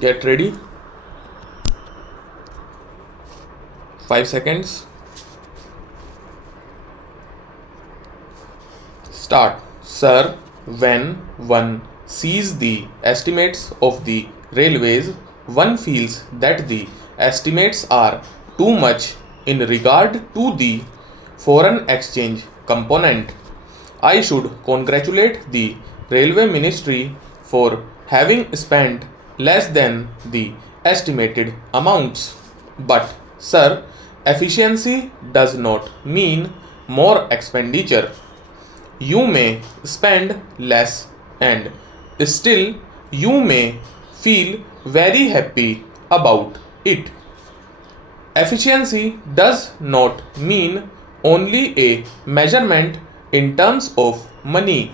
Get ready. 5 seconds. Start. Sir, when one sees the estimates of the railways, one feels that the estimates are too much in regard to the foreign exchange component. I should congratulate the Railway Ministry for having spent less than the estimated amounts. But, sir, efficiency does not mean more expenditure. You may spend less and still you may feel very happy about it. Efficiency does not mean only a measurement in terms of money.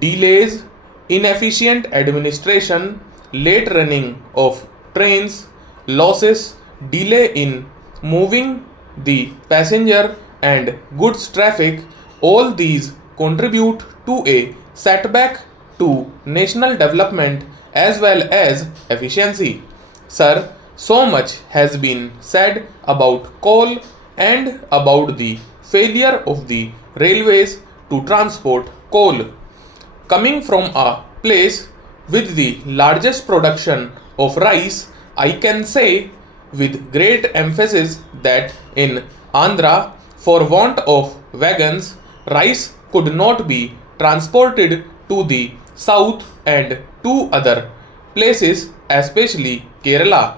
Delays, inefficient administration, late running of trains, losses, delay in moving the passenger and goods traffic, all these contribute to a setback to national development as well as efficiency. Sir, so much has been said about coal and about the failure of the railways to transport coal. Coming from a place with the largest production of rice, I can say with great emphasis that in Andhra, for want of wagons, rice could not be transported to the south and to other places, especially Kerala.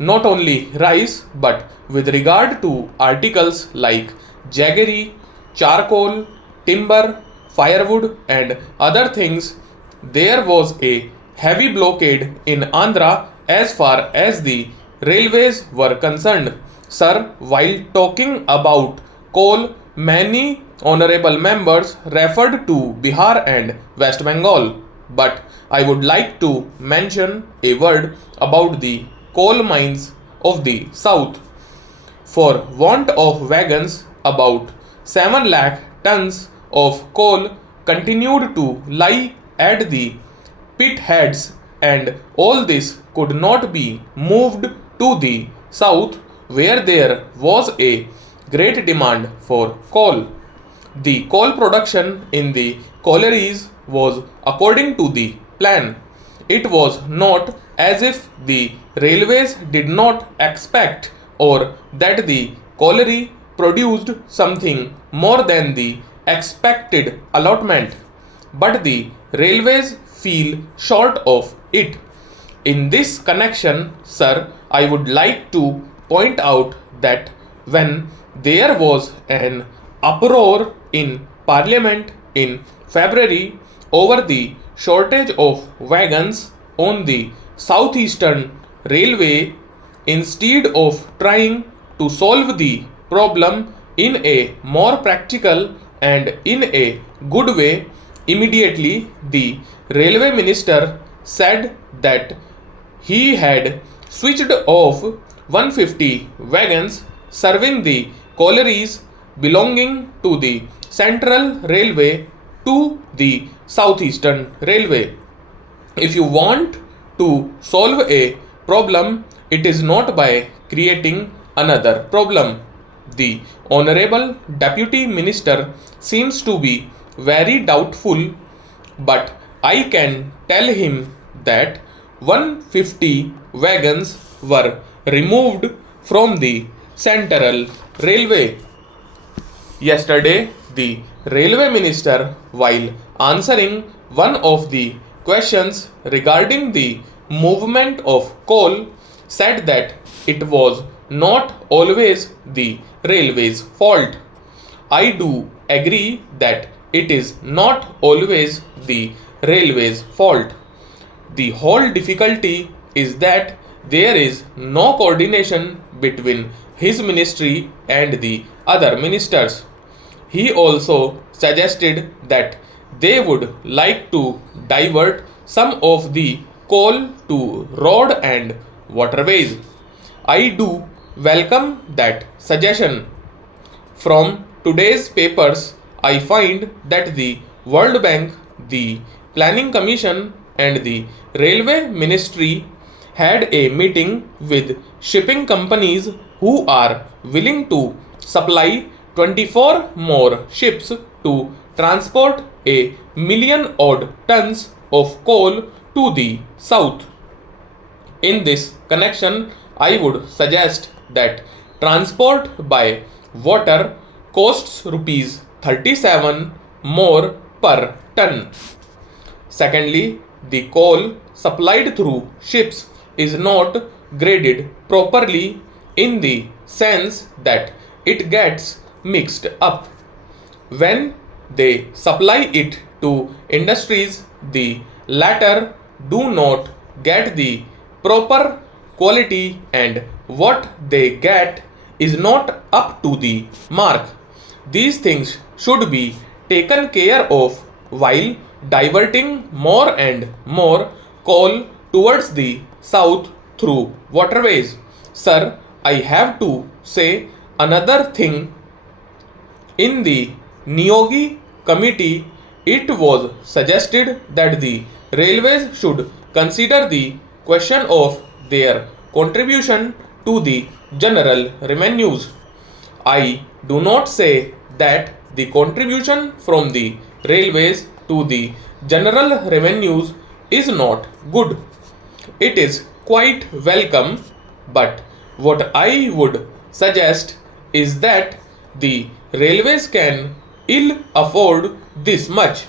Not only rice, but with regard to articles like jaggery, charcoal, timber, firewood, and other things, there was a heavy blockade in Andhra as far as the railways were concerned. Sir, while talking about coal, many honorable members referred to Bihar and West Bengal, but I would like to mention a word about the coal mines of the south. For want of wagons, about 7 lakh tons of coal continued to lie at the pit heads, and all this could not be moved to the south where there was a great demand for coal. The coal production in the collieries was according to the plan. It was not as if the railways did not expect or that the colliery produced something more than the expected allotment, but the railways feel short of it. In this connection, sir, I would like to point out that when there was an uproar in Parliament in February over the shortage of wagons on the southeastern railway, instead of trying to solve the problem in a more practical and in a good way, immediately the railway minister said that he had switched off 150 wagons serving the collieries belonging to the Central Railway to the Southeastern Railway. If you want to solve a problem, it is not by creating another problem. The Honorable Deputy Minister seems to be very doubtful, but I can tell him that 150 wagons were removed from the Central Railway. Yesterday, the Railway Minister, while answering one of the questions regarding the movement of coal, said that it was not always the railway's fault. I do agree that it is not always the railway's fault. The whole difficulty is that there is no coordination between his ministry and the other ministers. He also suggested that they would like to divert some of the coal to road and waterways. I do welcome that suggestion. From today's papers, I find that the World Bank, the Planning Commission, and the Railway Ministry had a meeting with shipping companies who are willing to supply 24 more ships to transport a million odd tons of coal to the south. In this connection, I would suggest that transport by water costs rupees 37 more per ton. Secondly, the coal supplied through ships is not graded properly in the sense that it gets mixed up. When they supply it to industries, the latter do not get the proper quality and what they get is not up to the mark. These things should be taken care of while diverting more and more coal towards the south through waterways. Sir, I have to say another thing. In the Niyogi committee, it was suggested that the railways should consider the question of their contribution to the general revenues. I do not say that the contribution from the railways to the general revenues is not good. It is quite welcome, but what I would suggest is that the railways can ill afford this much.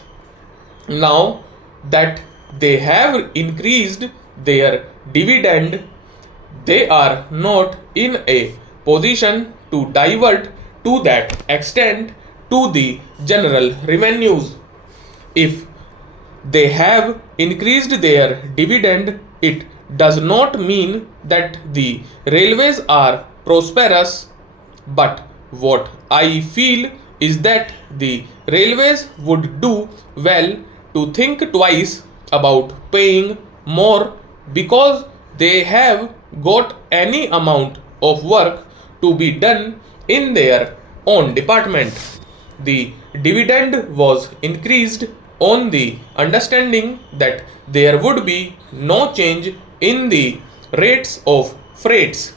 Now that they have increased their dividend, they are not in a position to divert to that extent to the general revenues. If they have increased their dividend, it does not mean that the railways are prosperous, but what I feel is that the railways would do well to think twice about paying more because they have got any amount of work to be done in their own department. The dividend was increased on the understanding that there would be no change in the rates of freights,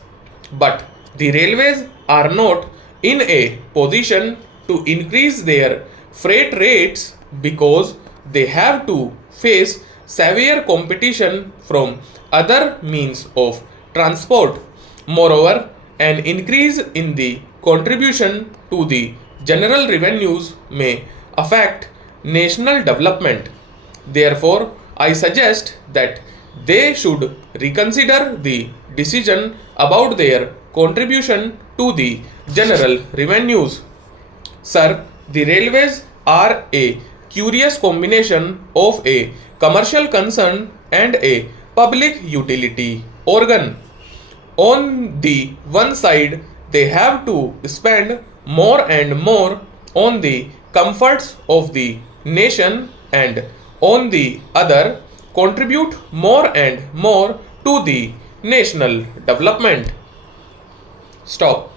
but the railways are not in a position to increase their freight rates because they have to face severe competition from other means of transport. Moreover, an increase in the contribution to the general revenues may affect national development. Therefore, I suggest that they should reconsider the decision about their contribution to the general revenues. Sir, the railways are a curious combination of a commercial concern and a public utility organ. On the one side, they have to spend more and more on the comforts of the nation, and on the other, contribute more and more to the national development. Stop.